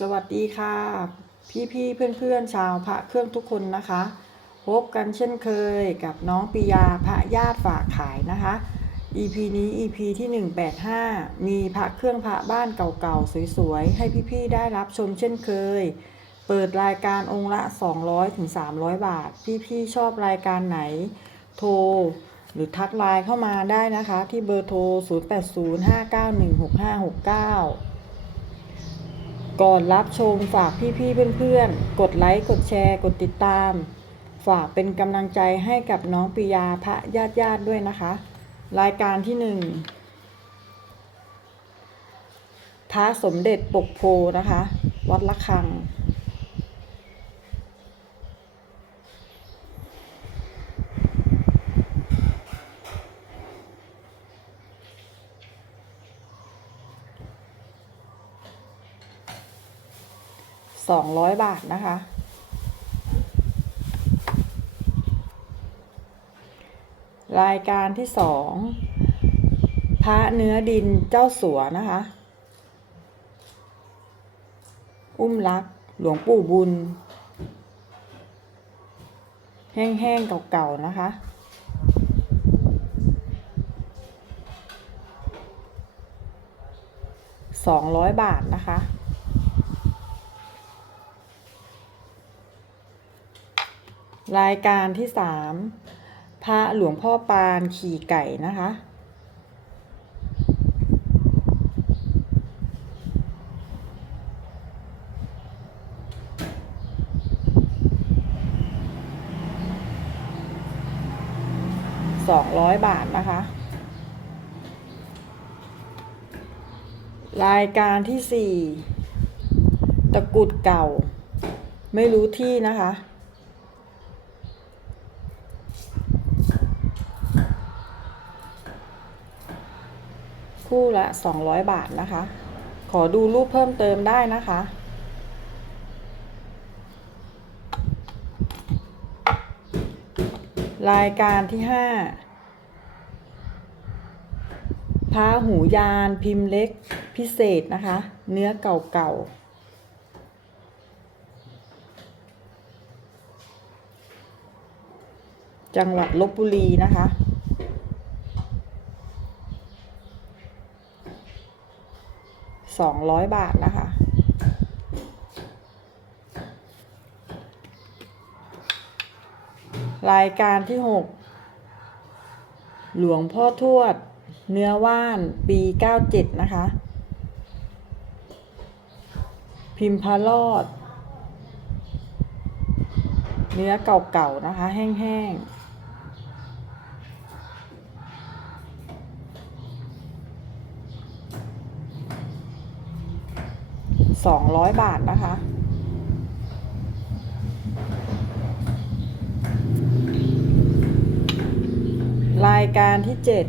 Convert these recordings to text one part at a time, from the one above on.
สวัสดีค่ะ พี่พี่เพื่อนเพื่อนชาวพระเครื่องทุกคนนะคะ พบกันเช่นเคยกับน้องปิยาพระญาติฝากขายนะคะ EP นี้ EP ที่ 185 มีพระเครื่องพระบ้านเก่าๆ สวยๆ ให้พี่ๆ ได้รับชมเช่นเคย เปิดรายการองค์ละ 200ถึง300 บาท พี่ๆ ชอบรายการไหน โทร หรือทักไลน์เข้ามาได้นะคะ ที่เบอร์โทร 0805916569 ก่อนรับชมฝากพี่ๆเพื่อนๆ กดไลค์กดแชร์ กดติดตาม ฝากเป็นกำลังใจให้กับน้องปิยาพระญาติญาติๆด้วยนะคะ รายการที่หนึ่งพระสมเด็จปกโพนะคะ วัดละคัง สองร้อยบาทนะคะ รายการที่สองพระเนื้อดินเจ้าสัวนะคะ อุ้มรักหลวงปู่บุญ แห้งๆเก่าๆนะคะสองร้อยบาทนะคะ รายการที่สามพระหลวงพ่อปานขี่ไก่นะคะ สองร้อยบาทนะคะ รายการที่สี่ตะกุดเก่า ไม่รู้ที่นะคะ คู่ละ 200 บาทนะคะ ขอดูรูปเพิ่มเติมได้นะคะ รายการที่ 5พระหูยานพิมพ์เล็กพิเศษนะคะ เนื้อเก่าๆจังหวัดลบบุรีนะคะ สองร้อยบาทนะคะ รายการที่หกหลวงพ่อทวด เนื้อว่านปีเก้าเจ็ดนะคะ พิมพารอด เนื้อเก่าๆนะคะ แห้งๆ สองร้อยบาทนะคะ รายการที่เจ็ด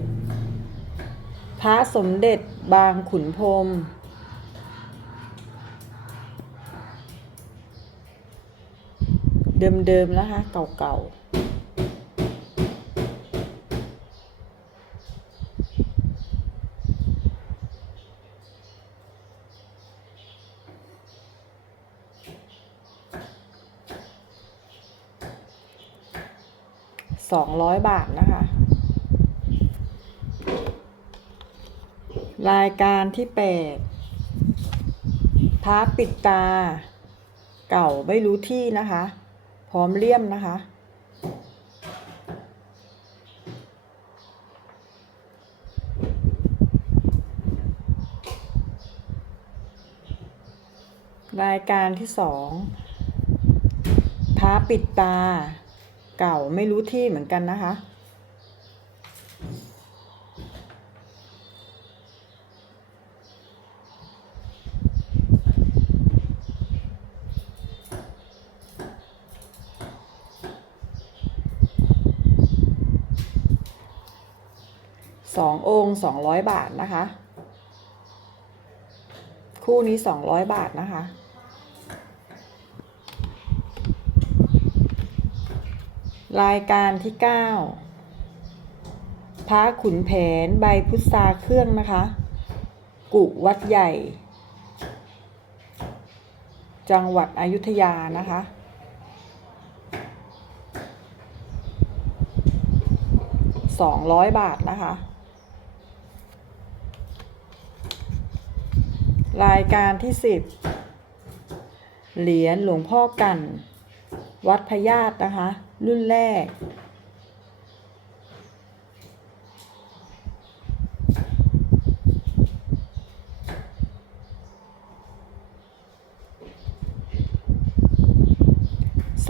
พระสมเด็จบางขุนพรมเดิมๆนะคะ เก่าๆ สองร้อยบาทนะคะ รายการที่แปดพระปิดตา เก่าไม่รู้ที่นะคะ พร้อมเลี่ยมนะคะรายการที่สองพระปิดตา เก่าไม่รู้ที่เหมือนกันนะคะ สององค์สองร้อยบาทนะคะ คู่นี้สองร้อยบาทนะคะ รายการที่เก้าพระขุนแผนใบพุทราเครื่องนะคะ กุวัดใหญ่ จังหวัดอยุธยานะคะ สองร้อยบาทนะคะ รายการที่สิบเหรียญหลวงพ่อกัน วัดพญาตนะคะ รุ่นแรก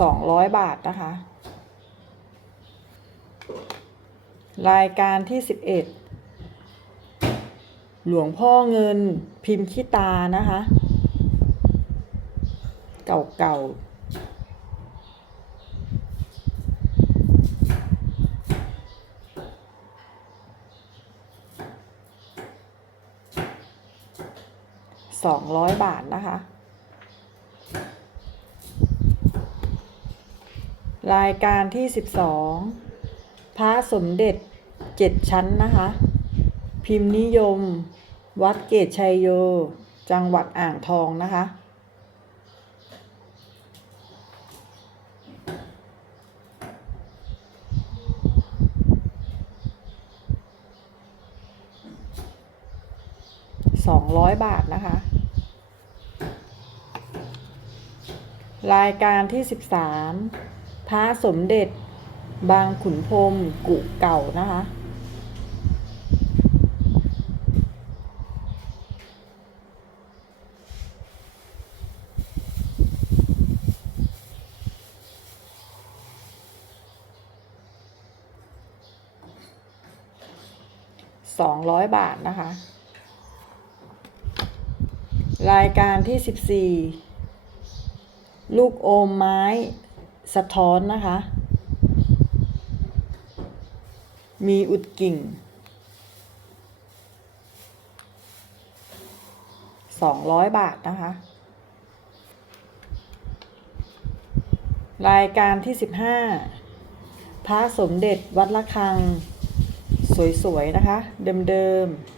สองร้อยบาทนะคะ รายการที่สิบเอ็ดหลวงพ่อเงินพิมพ์ขี้ตานะคะ เก่าๆ สองร้อยบาทนะคะ รายการที่สิบสองพระสมเด็จเจ็ดชั้นนะคะ พิมพ์นิยม วัดเกตชัยโย จังหวัดอ่างทองนะคะสองร้อยบาทนะคะ รายการที่สิบสามพระสมเด็จ บางขุนพรมกุเก่านะคะ สองร้อยบาทนะคะ รายการที่สิบสี่ ลูกโอมไม้สะท้อนนะคะ มีอุดกิ่งสองร้อยบาทนะคะ รายการที่สิบห้าพระสมเด็จวัดละคัง สวย ๆ นะคะ เดิม ๆ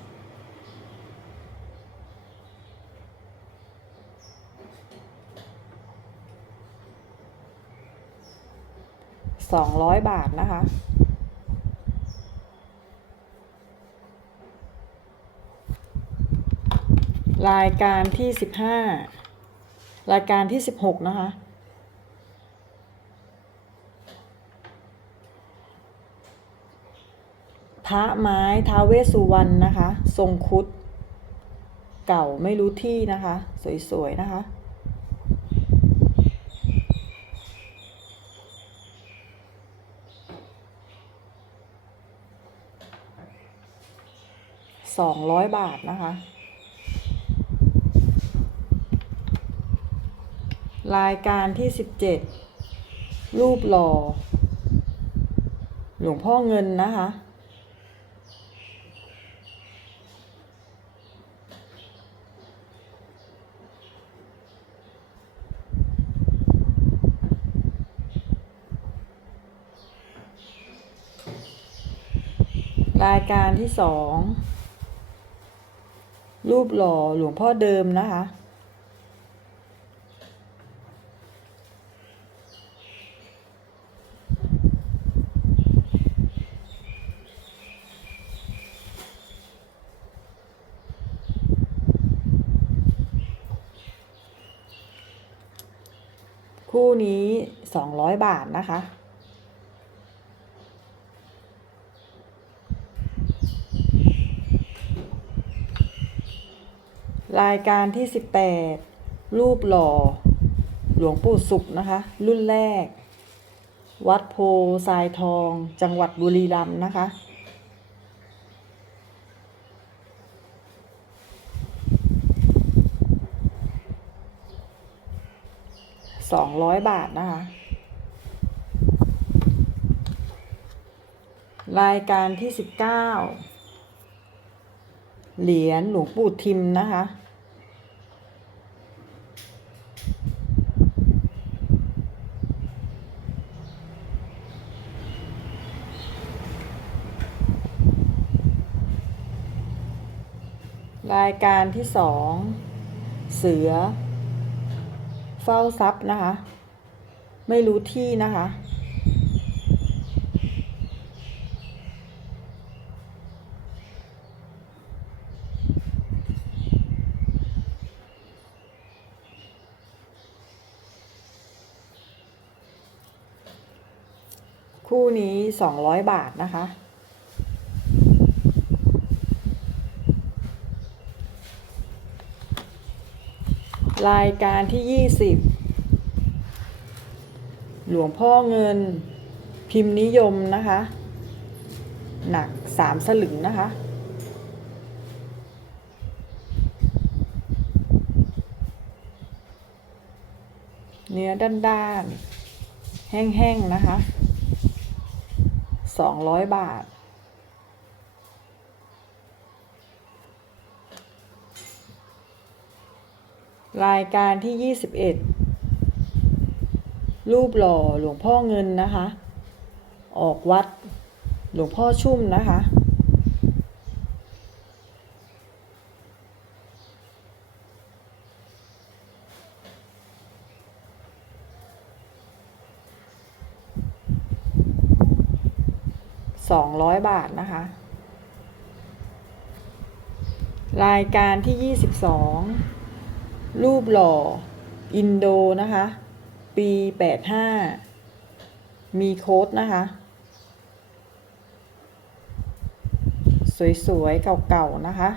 สองร้อยบาทนะคะ รายการที่สิบห้ารายการที่สิบหกนะคะพระไม้ท้าเวสุวรรณนะคะ ทรงคุด เก่าไม่รู้ที่นะคะ สวย ๆ นะคะ สองร้อยบาทนะคะ รายการที่สิบเจ็ดรูปหล่อ หลวงพ่อเงินนะคะรายการที่สอง รูปหล่อหลวงพ่อเดิมนะคะ คู่นี้สองร้อยบาทนะคะ รายการที่สิบแปดรูปหล่อ หลวงปู่สุขนะคะ รุ่นแรก วัดโพทรายทอง จังหวัดบุรีรัมย์นะคะ สองร้อยบาทนะคะ รายการที่สิบเก้าเหรียญหลวงปู่ทิมนะคะ รายการที่สองเสือ เฝ้าทรัพย์นะคะ ไม่รู้ที่นะคะ คู่นี้สองร้อยบาทนะคะ รายการที่ยี่สิบหลวงพ่อเงิน พิมพ์นิยมนะคะ หนักสามสลึงนะคะ เนื้อด้านๆ แห้งๆ นะคะสองร้อยบาท รายการที่ยี่สิบเอ็ดรูปหล่อหลวงพ่อเงินนะคะ ออกวัดหลวงพ่อชุ่มนะคะ สองร้อยบาทนะคะ รายการที่ยี่สิบสอง รูปหล่อ อินโดนะคะ ปีแปดห้ามีโค้ดนะคะ สวยๆ เก่าๆ นะคะ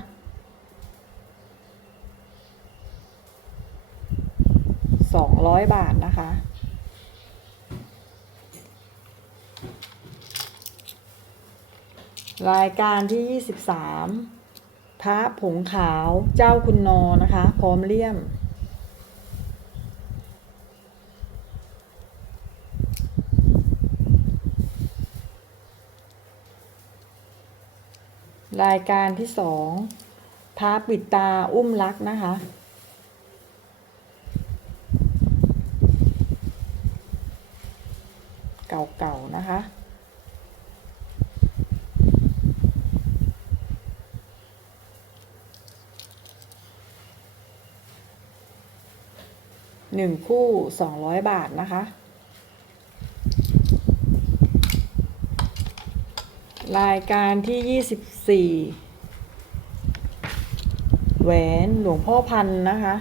สองร้อยบาทนะคะรายการที่ 23 พระผงขาวเจ้าคุณนอนะคะ พร้อมเลี่ยม รายการที่สองพระปิดตาอุ้มรักนะคะเก่าๆนะคะ หนึ่งคู่สองร้อยบาทนะคะ รายการที่ยี่สิบสี่แหวนหลวงพ่อพันนะคะ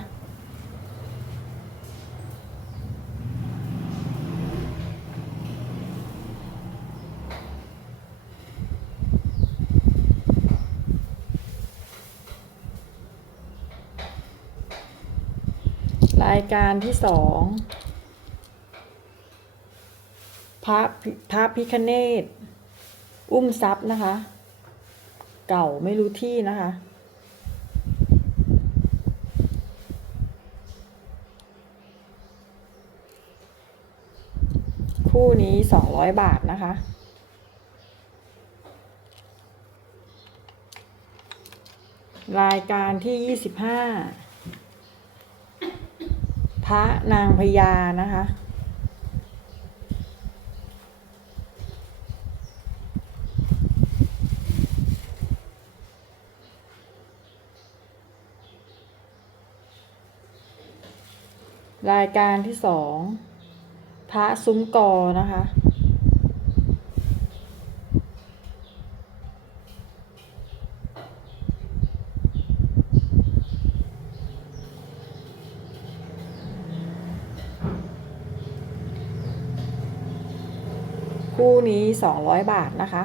รายการที่สองพระพระพิคเนตอุ้มทรัพย์นะคะ เก่าไม่รู้ที่นะคะ คู่นี้สองร้อยบาทนะคะรายการที่ยี่สิบห้า ระนางพญานะคะ รายการที่สองพระซุ้มกอนะคะ คู่นี้สองร้อยบาทนะคะ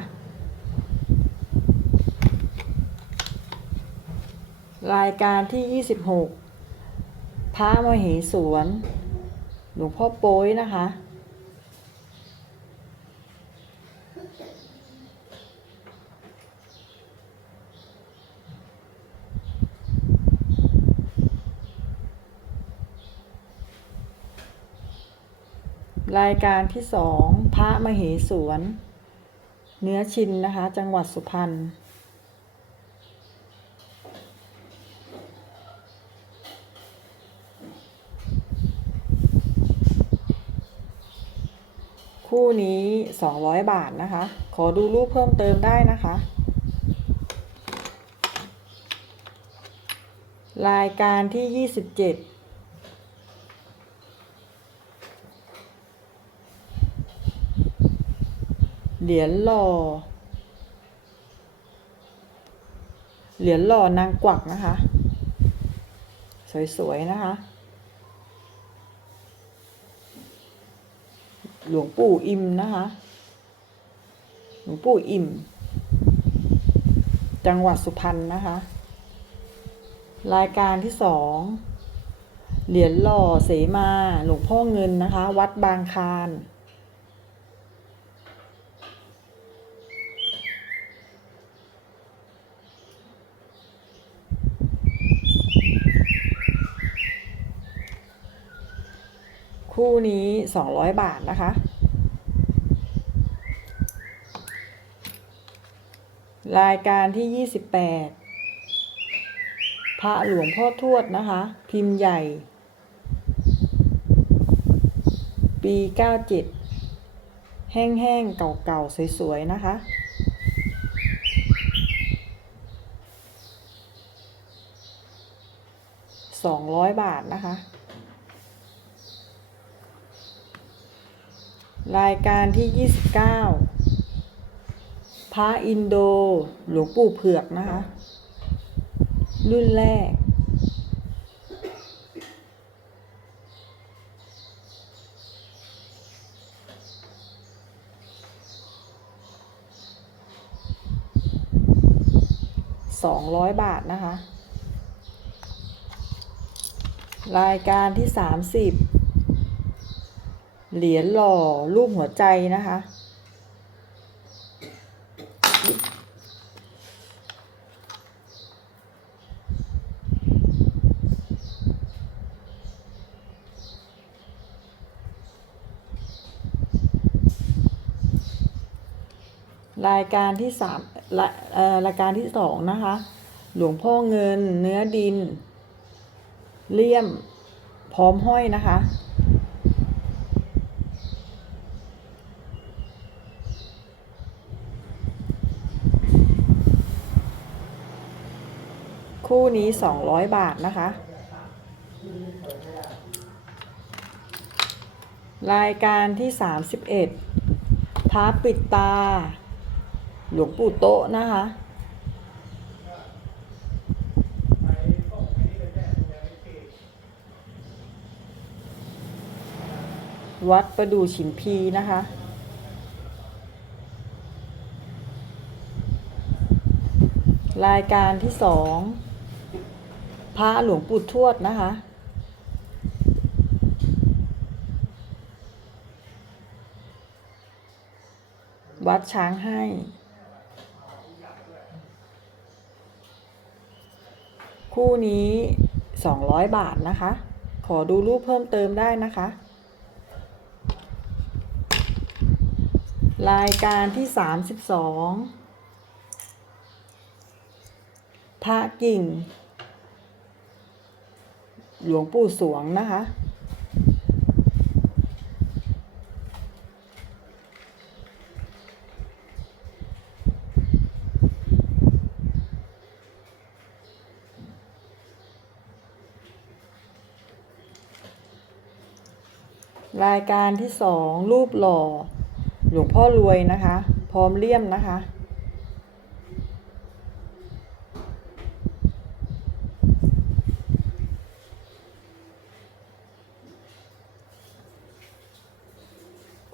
รายการที่ยี่สิบหกพระมเหสวน หลวงพ่อโป้ยนะคะายการที่สองพระมเหสวน เนื้อชินนะคะ จังหวัดสุพรรณคู่นี้ 200 บาทนะคะ ขอดูรูปเพิ่มเติมได้นะคะ รายการที่ 27 เหรียญหล่อ เหรียญหล่อนางกวักนะคะ สวยๆนะคะ หลวงปู่อิมนะคะ หลวงปู่อิม จังหวัดสุพรรณนะคะ รายการที่สองเหรียญหล่อเสมาหลวงพ่อเงินนะคะ วัดบางคลาน คู่นี้ 200 บาทนะคะ รายการที่ 28 พระหลวงพ่อทวดนะคะ พิมพ์ใหญ่ ปี 97 แห้งๆ เก่าๆ สวยๆ นะคะ200 บาทนะคะ รายการที่ 29 พระอินโดหลวงปู่เผือกนะคะ รุ่นแรก สองร้อยบาทนะคะ รายการที่สามสิบ เหรียญหล่อรูปหัวใจนะคะ รายการที่สามละรายการที่สองนะคะ หลวงพ่อเงินเนื้อดิน เลี่ยมพร้อมห้อยนะคะ คู่นี้ 200 บาทนะคะ รายการที่ 31พระปิดตา หลวงปู่โตะนะคะวัดประดู่ฉิมพีนะคะ รายการที่สอง พระหลวงปู่ทวดนะคะ วัดช้างให้คู่นี้ 200 บาทนะคะ ขอดูรูปเพิ่มเติมได้นะคะ รายการที่ 32พระกิ่ง หลวงปู่สวงนะคะ รายการที่สองรูปหล่อ หลวงพ่อรวยนะคะ พร้อมเลี่ยมนะคะ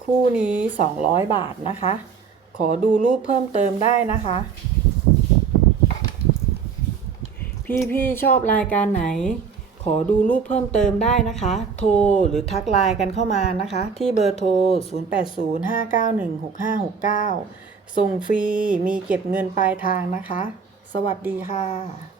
คู่นี้ 200 บาทนะคะ ขอดูรูปเพิ่มเติมได้นะคะ พี่ๆชอบรายการไหน ขอดูรูปเพิ่มเติมได้นะคะ โทรหรือทักไลน์กันเข้ามานะคะ ที่เบอร์โทร 0805916569 ส่งฟรีมีเก็บเงินปลายทางนะคะ สวัสดีค่ะ